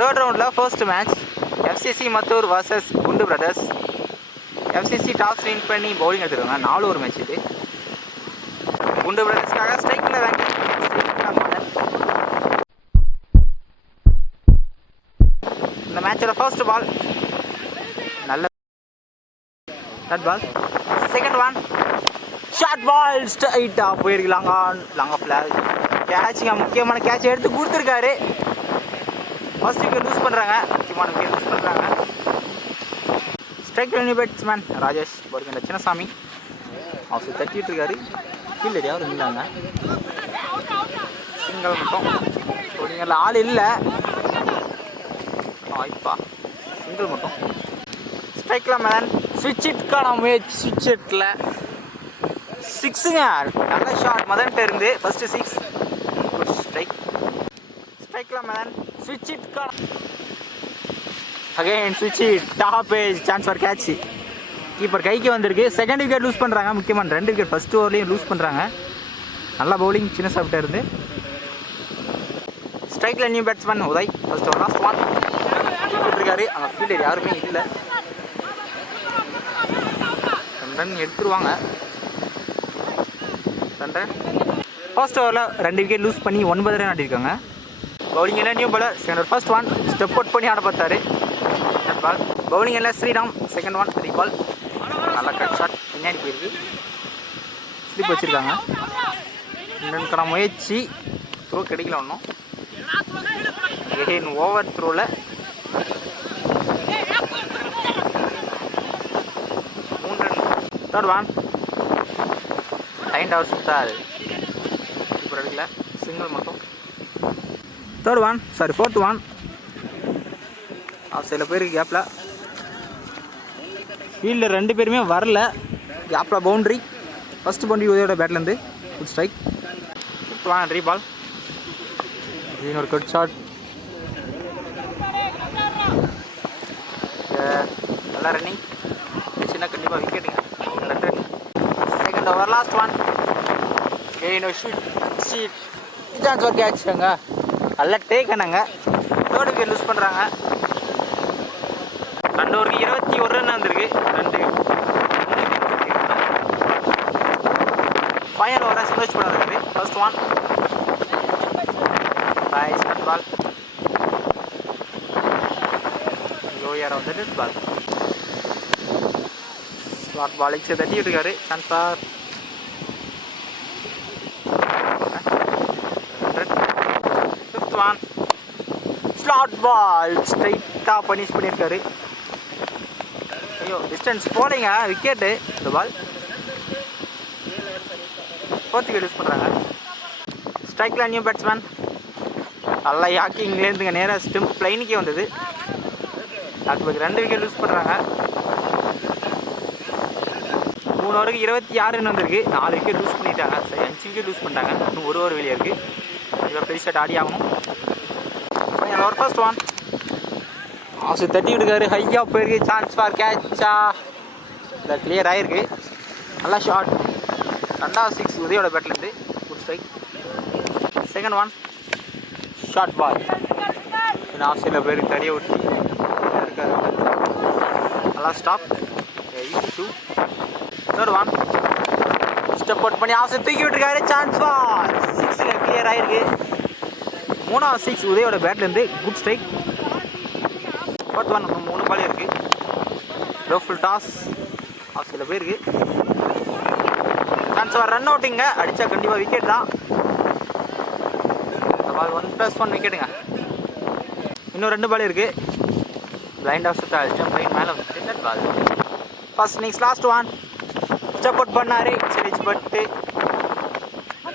Third ரவுண்டில் first match FCC Mathur vs குண்டு brothers. FCC toss win பண்ணி பவுலிங் எடுத்துருவாங்க. 4 ஓவர் மேட்ச் இது. குண்டு பிரதர்ஸ்க்காக ஸ்ட்ரைக்கில் வேங்க. இந்த மேட்சோட ஃபர்ஸ்ட் பால் நல்ல short ball. Second one short ball ஸ்ட்ரைட்டாக போயிருக்கலாங்க. லாங் ஆஃப் கேட்சுங்க, முக்கியமான கேட்ச் எடுத்து கொடுத்துருக்காரு. ஃபர்ஸ்ட் விக்கெட் லூஸ் பண்ணுறாங்க, முக்கியமான விக்கெட் லூஸ் பண்ணுறாங்க. ஸ்ட்ரைக் நியூ பேட்ஸ்மேன் ராஜேஷ் போடுகின்ற சின்னசாமி அவர் தட்டிட்டு இருக்காரு. ஃபீல்டர் யாரும் இருந்தாங்க, சிங்கிள் மட்டும் போடுங்கல்ல, ஆள் இல்லை வாய்ப்பா, சிங்கிள் மட்டும். ஸ்ட்ரைக்கில் மேன் ஸ்விட்ச் இட்கான முயற்சி, ஸ்விட்ச் இட்டில் சிக்ஸுங்க. நல்ல ஷாட் மதன்ட்டு இருந்து ஃபர்ஸ்ட் 6. ஸ்ட்ரைக் ஸ்ட்ரைக்கில் மேன் ஸ்விட்ச் இட்கான அகைன் ஸ்விட்ச் it top age chance for catch. Keeper கைக்கு வந்திருக்கு. செகண்ட் விக்கெட் லூஸ் பண்ணுறாங்க, முக்கியமான 2 விக்கெட் ஃபர்ஸ்ட் ஓவர்லேயும் லூஸ் பண்ணுறாங்க. நல்லா பவுலிங் சின்ன சாப்பிட்டே இருந்து. ஸ்ட்ரைக்கில் new batsman Uday first over last one இருக்காரு. அங்கே ஃபீல்டர் யாருமே இல்லை. 2 ரன் எடுத்துருவாங்க. 2 ரன் ஃபர்ஸ்ட் ஓவரில் 2 விக்கெட் லூஸ் பண்ணி 9 ரன் ஆடிருக்காங்க. பவுலிங் எல்லாம் new bowler. Second over first one step out பண்ணி ஆட பார்த்தாரு. பால் பவுலிங் எல்லாம் ஸ்ரீராம். Second one ரீபால். நல்லா கட் ஷாட் பின்னாடி போயிருக்கு. ஸ்லிப் வச்சுருக்காங்க. இன்னொன்னுக்கான முயற்சி, த்ரோ கிடைக்கல ஒன்றும். எகைன் ஓவர் த்ரோவில் தேர்ட் ஒன் லைன் டவர் சுத்தாரு. இப்போ எடுக்கல, சிங்கிள் மட்டும். Third one sorry fourth one சில பேருக்கு கேப்பில் ஃபீல்டில் 2 பேருமே வரல. கேப்பில் பவுண்ட்ரி. ஃபஸ்ட்டு பவுண்ட்ரி உதயோட பேட்லேருந்து குட் ஸ்ட்ரைக். ஃபிஃப்த் ஒன் ரீபால். இன்னொரு குட் ஷாட். நல்லா ரன்னிங் சின்ன, கண்டிப்பாக விக்கெட்டுங்க. செகண்ட் ஓவர் லாஸ்ட் ஒன் ஷீட் சான்ஸ் ஒரு கேட்சுங்க. நல்லா டேக் ஆனாங்க. தேர்ட் விக்கெட் லூஸ் பண்ணுறாங்க. 2 ஓவருக்கு 21 ரன் வந்திருக்கு. 2 ஃபைனல் ஓவரை சந்தோஷ் பண்ணாரு. First one by short ball lower off the dead ball. Short ball எக்ஸை தட்டிட்டு இருக்காரு. Chance for fifth one slot ball ஸ்ட்ரைட்டாக பனிஷ் பண்ணியிருக்காரு. ஐயோ டிஸ்டன்ஸ் போனீங்க, விக்கெட்டு. இந்த பால் ஃபோர்த் விக்கெட் யூஸ் பண்ணுறாங்க. ஸ்ட்ரைக்கில் நியூ பேட்ஸ்மேன் நல்லா யாக்கிங்லேருந்துங்க நேராக ஸ்டெம்ப் லைனுக்கே வந்தது. டாக்டருக்கு 2 விக்கெட் லூஸ் பண்ணுறாங்க. 3 ஓவருக்கு 26 ரன் வந்திருக்கு. 4 விக்கெட் லூஸ் பண்ணிட்டாங்க. சரி 5 விக்கெட் லூஸ் பண்ணிட்டாங்க. இன்னும் 1 ஓவர் வெளியே இருக்குது. இதில் பெரிய ஷாட் ஆடி ஆகணும். ஓவர் ஃபர்ஸ்ட் ஒன் தட்டி விடுக்காரு. ஹையாக போயிருக்கு. சான்ஸ் ஃபார் கேட்சா இல்லை, கிளியர் ஆகிருக்கு. நல்லா ஷாட். 2வது 6 உதயோட பேட்லேருந்து good strike. Second one short ball. சில பேர் தடியை விட்டு இருக்காரு. நல்லா stop. Easy two. Third one step out பண்ணி தூக்கி விட்டுருக்காரு. சான்ஸ் ஃபார் 6 கிளியர் ஆகிருக்கு. 3வது 6 உதயோட பேட்லேருந்து குட் ஸ்ட்ரைக். ஃபோர்த் ஒன் 3 பால் இருக்குது. லோஃபுல் டாஸ் சில பேருக்கு. சான்ஸ் ஃபார் ரன் அவுட்டிங்க. அடித்தா கண்டிப்பாக விக்கெட் தான். பால் 1+1 விக்கெட்டுங்க. இன்னும் 2 பால் இருக்குது. பிளைண்ட் ஆஃப் ஸ்டெம் லைன் மேலே dead ball. First innings last one step out பண்ணார். சரி பட்டு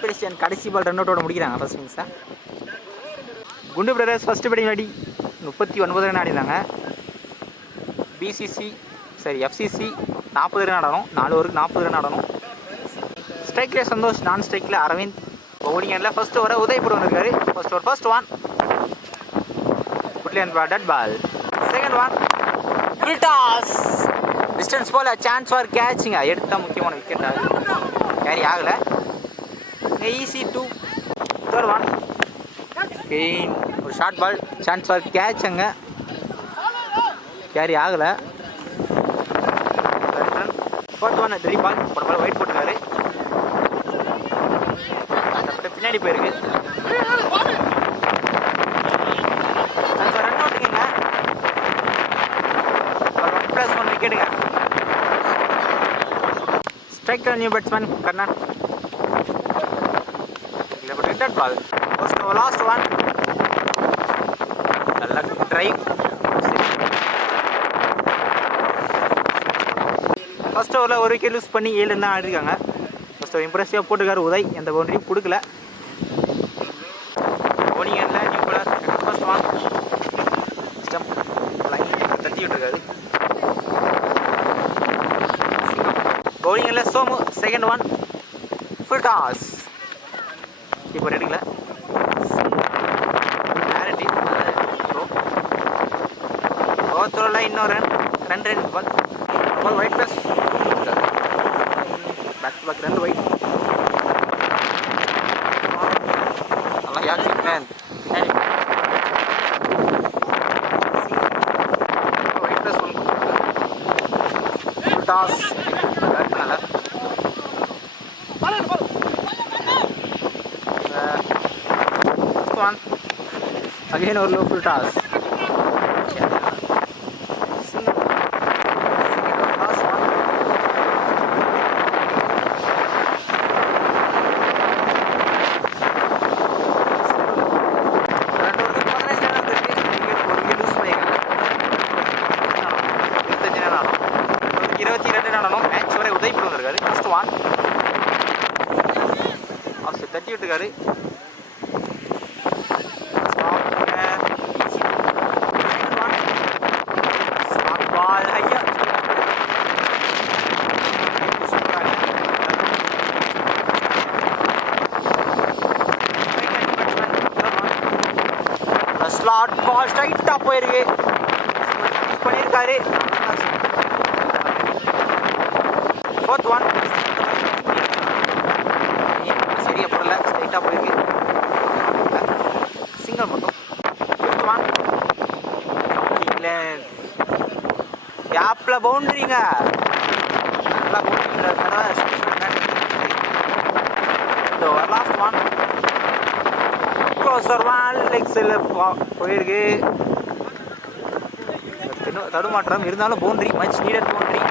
பிடிச்சன் கடைசி பால் ரன் அவுட்டோட முடிக்கிறாங்க ஃபர்ஸ்ட் இன்னிங்ஸை. குண்டு பிரதர்ஸ் ஃபஸ்ட்டு பேட்டிங் ஆடி 39 ரன் ஆடினாங்க. எஃப்சிசி 40 ரன் ஆடணும். 4 ஓவருக்கு 40 ரன் ஆடணும். ஸ்ட்ரைக்கில் சந்தோஷ், நான் ஸ்ட்ரைக்கில் அரவிந்த். பவுலிங் எண்டில் ஃபர்ஸ்ட் ஓவரை உதயபுரம் வந்திருக்காரு. ஃபர்ஸ்ட் ஓவர் ஃபர்ஸ்ட் ஒன் குட்லி and dead ball. Second one full toss distance போல் சான்ஸ் ஃபார் கேட்சிங்க. எடுத்தால் முக்கியமான விக்கெட் ஆகுது. கேரி ஆகலை. Easy two. தேர்ட் ஒன் ஒரு short ball chance for catch அங்கே கேரி ஆகலை. 4th ஒன் 3 பால் போட பால் ஒயிட் போட்டுருக்காரு. பின்னாடி போயிருக்கு. ரன் அவுட்டுங்க. +1 விக்கெட்டுங்க. Strike new batsman Karnan. Return ball. Last one. நல்ல ட்ரைவ். ஃபர்ஸ்ட் ஓவரில் ஒரு விக்கெட் லூஸ் பண்ணி 7 தான் ஆடிருக்காங்க. ஃபர்ஸ்ட் ஓவர் இம்ப்ரெசிவாக போட்டுருக்காரு உதய். எந்த பவுண்டரியும் கொடுக்கல. ஓனிங்கனில் new bowler first one. Stump line தட்டி விட்டுருக்காரு. பவுலிங்கில் Somu second one. Full toss. இப்போ ரெடிங்களா கிளாரிட்டி ஓவர்ல இன்னொரு run ball ball wide plus back to back 2 wide. நல்லா யாருக்கு மேன் பின்னாடி ஒயிட் ப்ளஸ் 1 ஃபுல் டாஸ். நல்லா one again or low full toss. Second last one. Match வரை உதய்பூர் வந்திருக்காரு. ஃபர்ஸ்ட் ஒன் தட்டி விட்டுருக்காரு. ஸ்லாட் பால் ஸ்ட்ரைட்டாக போயிருக்கு. பண்ணியிருக்காரு. 4th ஒன் சரியாக போடல. ஸ்ட்ரைட்டாக போயிருக்கு. சிங்கிள் மட்டும். 5th ஒன் கேப்பில் பவுண்டரிங்க. நல்லா பவுண்டரிங்க. லாஸ்ட் ஒன் க்ளோசர் ஒன் லெக்ஸில் போயிருக்கு. தடுமாற்றம் இருந்தாலும் பவுண்டரி மச் நீடட் பவுண்டரி.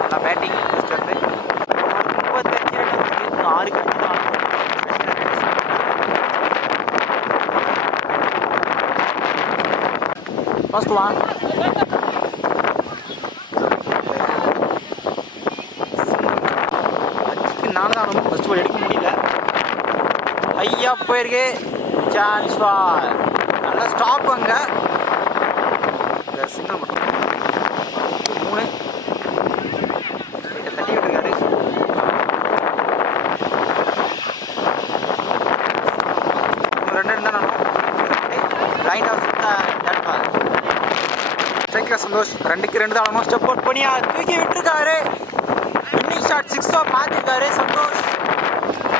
நல்லா பேட்டிங். 35 ரன் 6 கட்டு. ஃபர்ஸ்ட் ஒன் நானும் ஃபர்ஸ்ட் பால் எடுக்க முடியல. ஐயா போயிருக்கு. சான்ஸ் ஃபார் நல்ல ஸ்டாப் அங்கே. சிங்கிள் மட்டும் 3 தட்டி விட்டுருக்காரு. ரன் தான் லைன் ஆஃப் ஸ்ட்ரைக்கில் சந்தோஷ் 2க்கு 2 தான் ஆல்மோஸ்ட் ஸ்டெப் அவுட் பண்ணி தூக்கி விட்டுருக்காரு. இன்னிங் ஷாட் 6 மாற்றிருக்காரு சந்தோஷ்.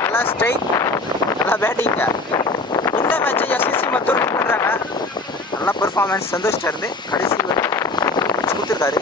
நல்லா ஸ்ட்ரைக் நல்லா பேட்டிங்க. இந்த மேட்சை எஸ்எஸ்சி மத்தூர் பண்ணுறாங்க. நல்ல பெர்ஃபார்மன்ஸ் சந்தோஷ்ட இருந்து கடைசி கொடுத்துருக்காரு.